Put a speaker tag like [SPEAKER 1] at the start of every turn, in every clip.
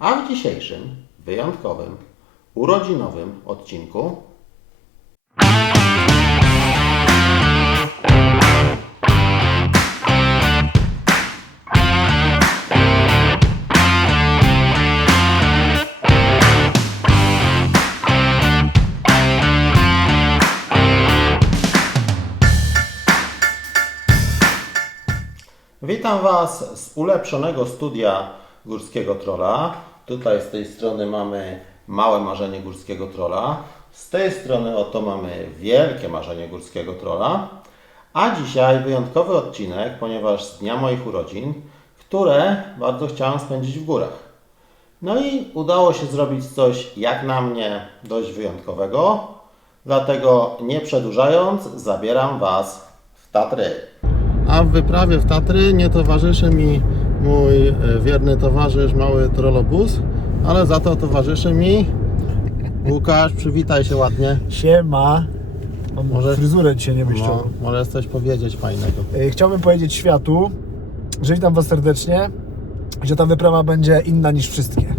[SPEAKER 1] A w dzisiejszym, wyjątkowym, urodzinowym odcinku Witam Was z ulepszonego studia Górskiego Trolla. Tutaj z tej strony mamy małe marzenie Górskiego Trolla. Z tej strony oto mamy wielkie marzenie Górskiego Trolla. A dzisiaj wyjątkowy odcinek, ponieważ z dnia moich urodzin, które bardzo chciałem spędzić w górach. No i udało się zrobić coś jak na mnie dość wyjątkowego. Dlatego nie przedłużając, zabieram Was w Tatry. A w wyprawie w Tatry nie towarzyszy mi mój e, wierny towarzysz, mały trolobus, ale za to towarzyszy mi Łukasz, przywitaj się ładnie.
[SPEAKER 2] Siema. Mam
[SPEAKER 1] Może-
[SPEAKER 2] fryzurę dzisiaj nie
[SPEAKER 1] No,
[SPEAKER 2] wyjściową.
[SPEAKER 1] możesz coś powiedzieć fajnego.
[SPEAKER 2] E, Chciałbym powiedzieć światu, że witam Was serdecznie, że ta wyprawa będzie inna niż wszystkie.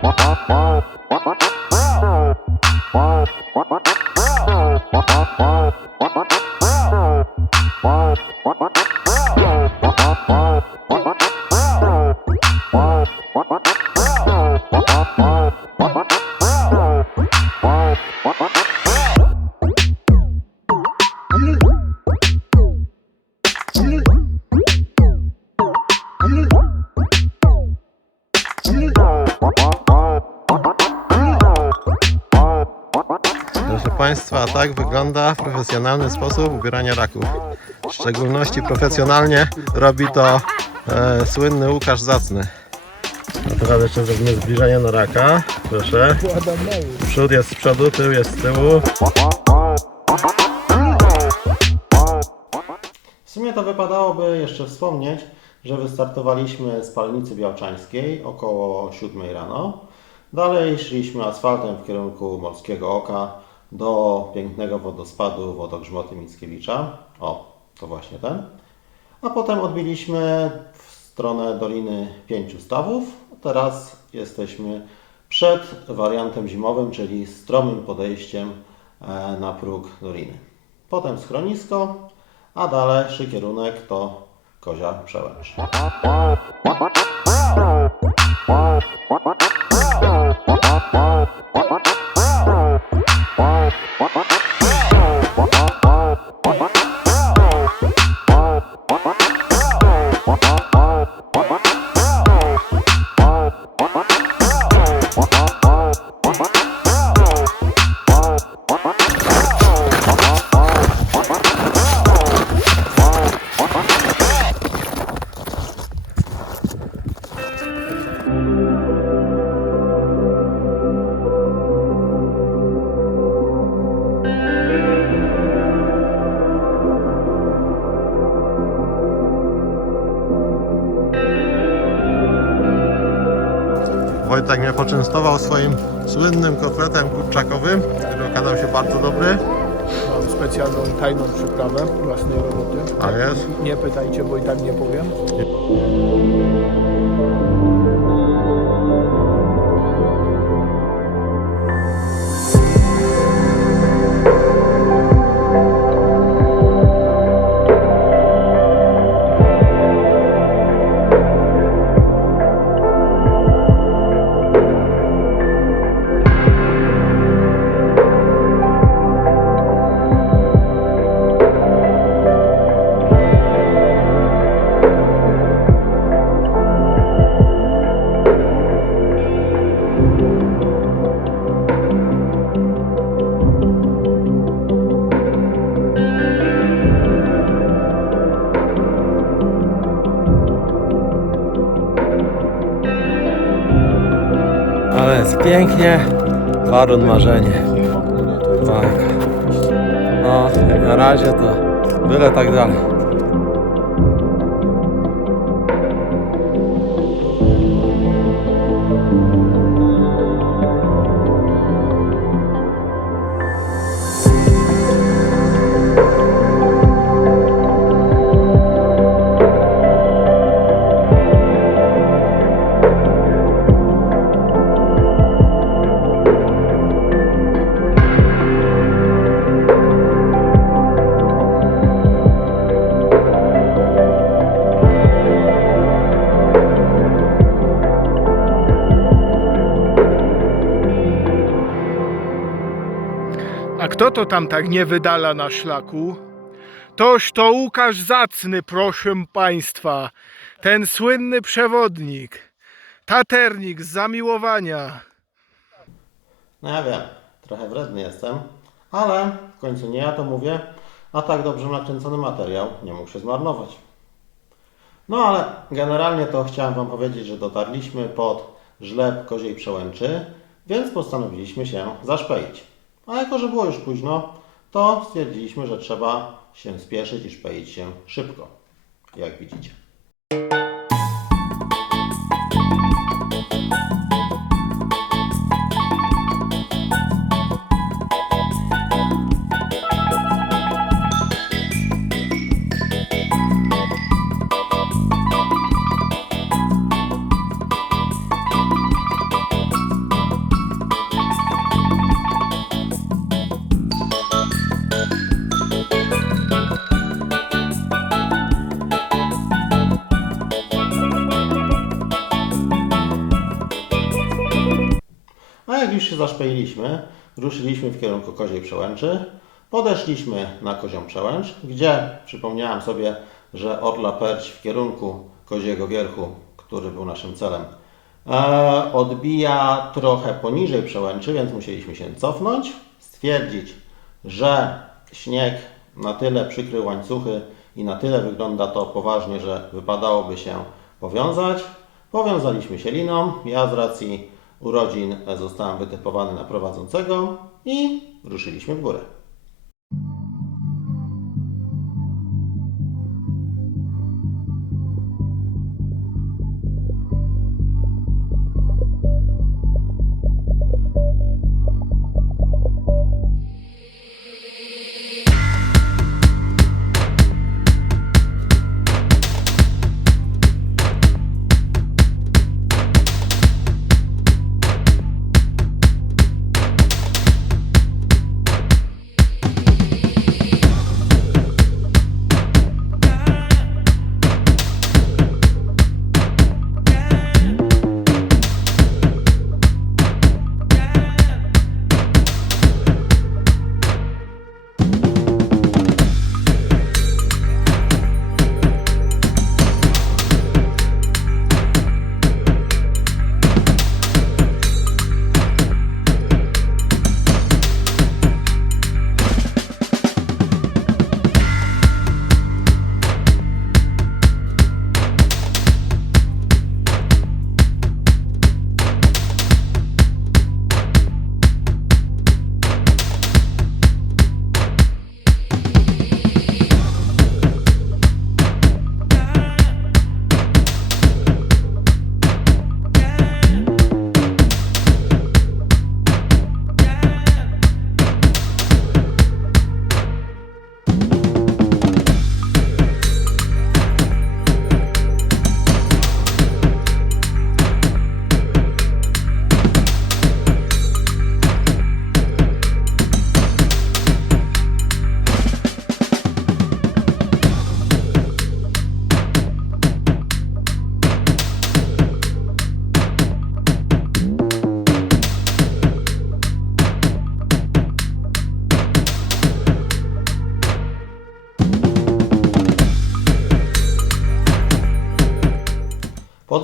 [SPEAKER 1] What up? Sposób ubierania raków. W szczególności profesjonalnie robi to e, słynny Łukasz Zacny. A teraz jeszcze zrobimy zbliżenie na raka. Proszę. Przód jest z przodu, tył jest z tyłu. W sumie to wypadałoby jeszcze wspomnieć, że wystartowaliśmy z Palnicy Białczańskiej około 7 rano. Dalej szliśmy asfaltem w kierunku Morskiego Oka do pięknego wodospadu Wodogrzmoty Mickiewicza. O, to właśnie ten. A potem odbiliśmy w stronę Doliny Pięciu Stawów. Teraz jesteśmy przed wariantem zimowym, czyli stromym podejściem e, na próg doliny. Potem schronisko, a dalszy kierunek to Kozia Przełęcz. Wojtek mnie poczęstował swoim słynnym kotletem kurczakowym, który okazał się bardzo dobry.
[SPEAKER 2] Mam specjalną tajną przyprawę własnej roboty.
[SPEAKER 1] A jest?
[SPEAKER 2] Nie pytajcie, bo i tak nie powiem.
[SPEAKER 3] Pięknie. Baron marzenie. Bajka. No, na razie to byle tak dalej.
[SPEAKER 4] Kto to tam tak nie wydala na szlaku? Toż to Łukasz Zacny, proszę państwa, ten słynny przewodnik, taternik z zamiłowania.
[SPEAKER 1] No ja wiem, trochę wredny jestem, ale w końcu nie ja to mówię, a tak dobrze nakręcony materiał nie mógł się zmarnować. No ale generalnie to chciałem Wam powiedzieć, że dotarliśmy pod żleb koziej przełęczy, więc postanowiliśmy się zaszpeić. A jako, że było już późno, to stwierdziliśmy, że trzeba się spieszyć i szpeić się szybko, jak widzicie. Ruszyliśmy w kierunku Koziej Przełęczy. Podeszliśmy na Kozią Przełęcz, gdzie przypomniałem sobie, że Orla Perć w kierunku Koziego Wierchu, który był naszym celem, e, odbija trochę poniżej przełęczy, więc musieliśmy się cofnąć, stwierdzić, że śnieg na tyle przykrył łańcuchy i na tyle wygląda to poważnie, że wypadałoby się powiązać. Powiązaliśmy się liną. Ja z racji urodzin zostałem wytypowany na prowadzącego i ruszyliśmy w górę.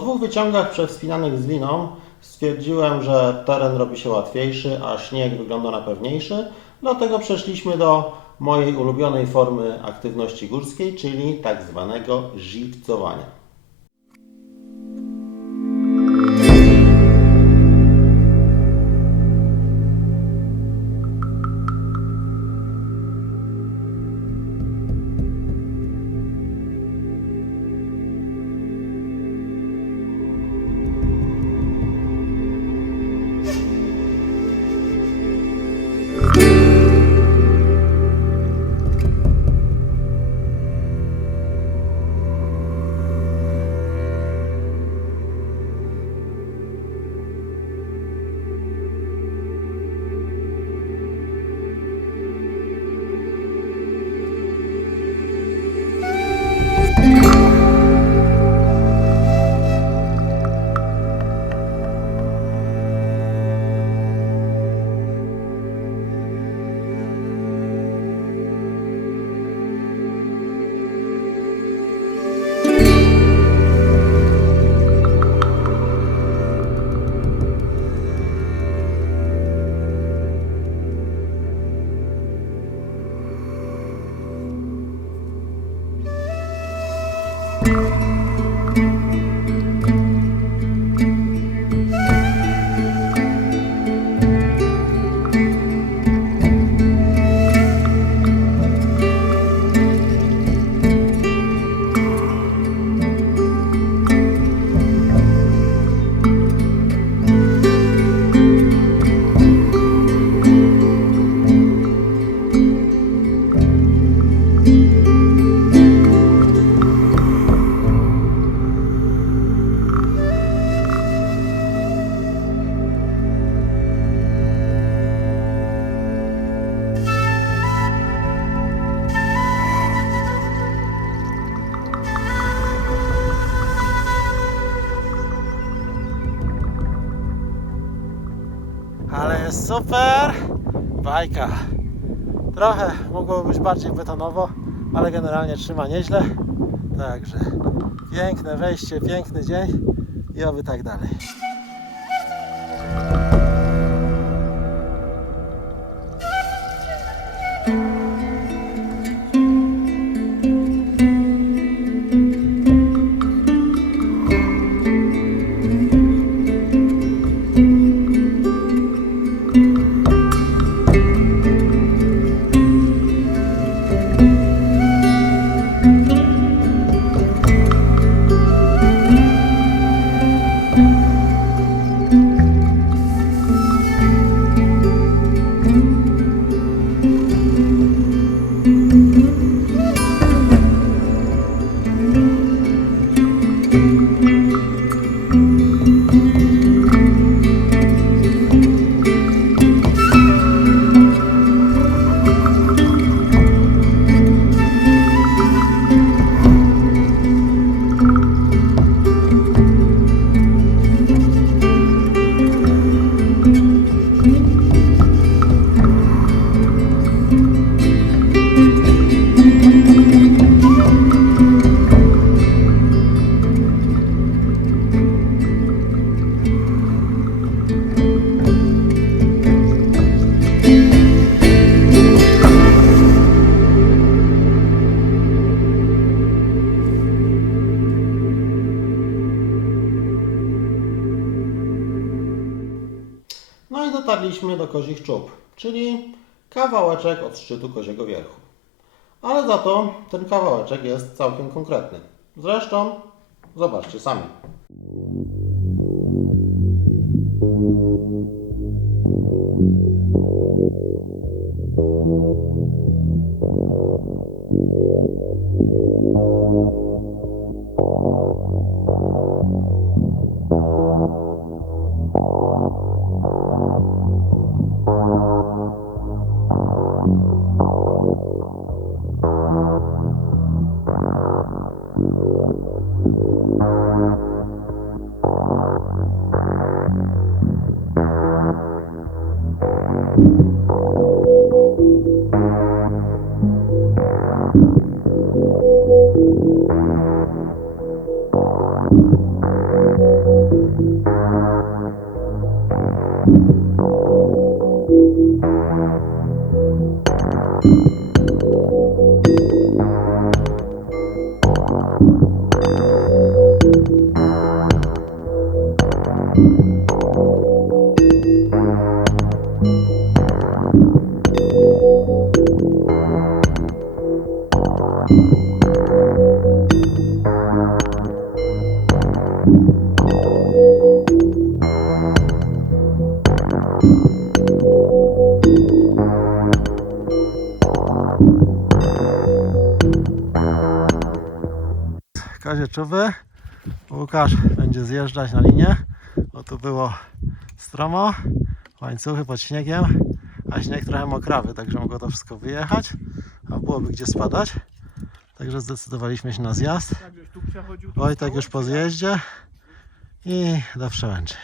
[SPEAKER 1] Dwóch wyciągach przewspinanych z liną stwierdziłem, że teren robi się łatwiejszy, a śnieg wygląda na pewniejszy. Dlatego przeszliśmy do mojej ulubionej formy aktywności górskiej, czyli tak zwanego żywcowania. Super. Bajka. Trochę mogłoby być bardziej betonowo, ale generalnie trzyma nieźle. Także piękne wejście, piękny dzień i oby tak dalej.
[SPEAKER 5] Dotarliśmy do Kozich Czub, czyli kawałeczek od szczytu Koziego Wierchu. Ale za to ten kawałeczek jest całkiem konkretny. Zresztą zobaczcie sami.
[SPEAKER 1] Łukasz będzie zjeżdżać na linię, bo tu było stromo, łańcuchy pod śniegiem, a śnieg trochę mokrawy, także mogło to wszystko wyjechać, a byłoby gdzie spadać. Także zdecydowaliśmy się na zjazd.
[SPEAKER 4] przechodził
[SPEAKER 1] Wojtek już po zjeździe i do przełęczy.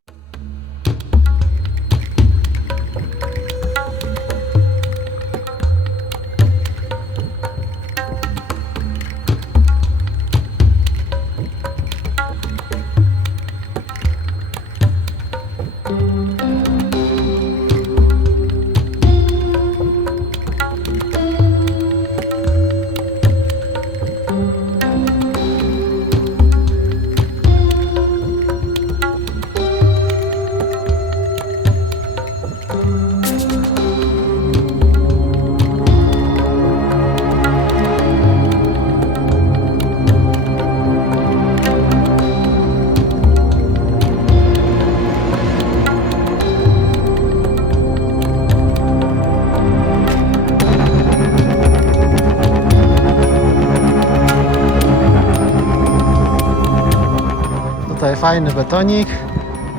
[SPEAKER 1] Fajny betonik,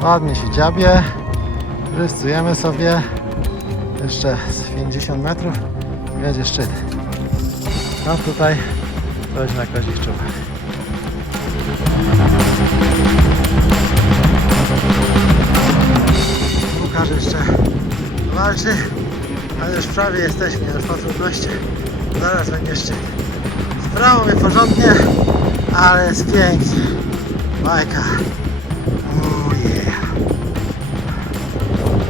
[SPEAKER 1] ładnie się dziabie, rysujemy sobie jeszcze z 50 metrów i będzie szczyt. A tutaj coś na kozich czubach. Łukasz jeszcze walczy, ale już prawie jesteśmy, już po trudności. Zaraz będzie szczyt. Sprało mnie porządnie, ale jest pięknie. Bajka. Oh yeah.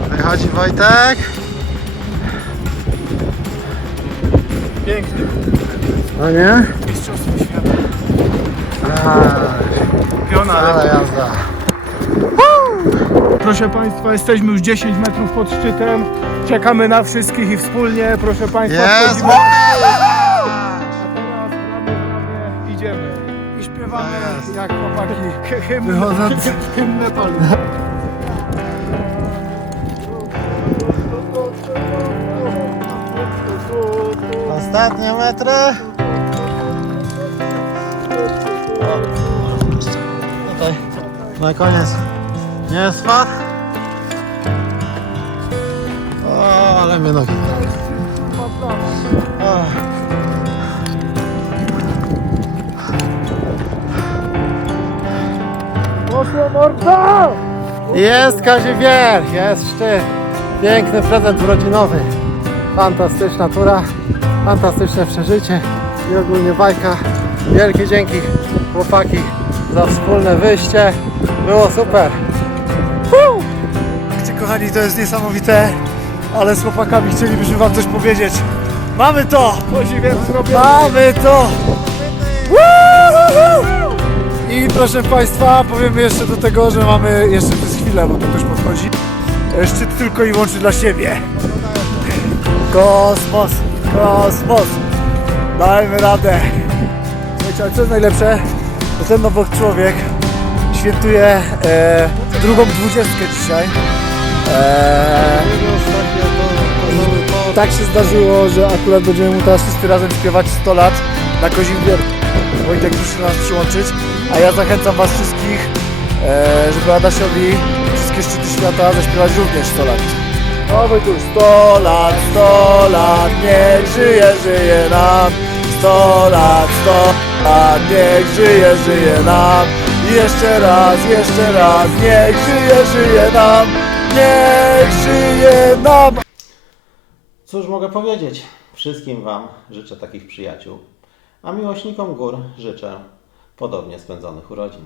[SPEAKER 1] Wychodzi Wojtek.
[SPEAKER 4] Piękny.
[SPEAKER 1] No nie?
[SPEAKER 4] Mistrzostwo świata.
[SPEAKER 1] Tak,
[SPEAKER 4] Piona,
[SPEAKER 1] ale jazda.
[SPEAKER 4] Proszę Państwa, jesteśmy już 10 metrów pod szczytem. Czekamy na wszystkich i wspólnie, proszę Państwa,
[SPEAKER 1] Jest!
[SPEAKER 4] wchodzimy.
[SPEAKER 1] Jest.
[SPEAKER 4] jak chłopaki hy- hymn,
[SPEAKER 1] Wychodząc.
[SPEAKER 4] hymn Nepali.
[SPEAKER 1] Ostatnie metry. Tutaj na koniec nie spadł. O, ale mnie nogi. O.
[SPEAKER 4] Poszło!
[SPEAKER 1] Jest Kazimierz, jest szczyt. Piękny prezent urodzinowy. Fantastyczna tura, fantastyczne przeżycie i ogólnie bajka. Wielkie dzięki chłopaki za wspólne wyjście. Było super.
[SPEAKER 2] Słuchajcie, kochani, to jest niesamowite, ale z chłopakami chcielibyśmy wam coś powiedzieć. Mamy to! Mamy to! Woohoo! I proszę Państwa, powiemy jeszcze do tego, że mamy jeszcze przez chwilę, bo to też podchodzi. e, Szczyt tylko i wyłącznie dla siebie. Kosmos, kosmos. Dajmy radę. Słuchajcie, ale co jest najlepsze? To ten obok człowiek świętuje e, drugą dwudziestkę dzisiaj. E, tak się zdarzyło, że akurat będziemy mu teraz wszyscy razem śpiewać 100 lat na Kozim Wierchu. Wojtek musi do nas przyłączyć, a ja zachęcam Was wszystkich, e, żeby Adasiowi wszystkie szczyty świata zaśpiewać również 100 lat. No Wojtuś, 100 lat, 100 lat, niech żyje, żyje nam. 100 lat, 100 lat, niech żyje, żyje nam. I jeszcze raz, jeszcze raz, niech żyje, żyje nam. Niech żyje nam.
[SPEAKER 6] Cóż mogę powiedzieć? Wszystkim Wam życzę takich przyjaciół, a miłośnikom gór życzę podobnie spędzonych urodzin.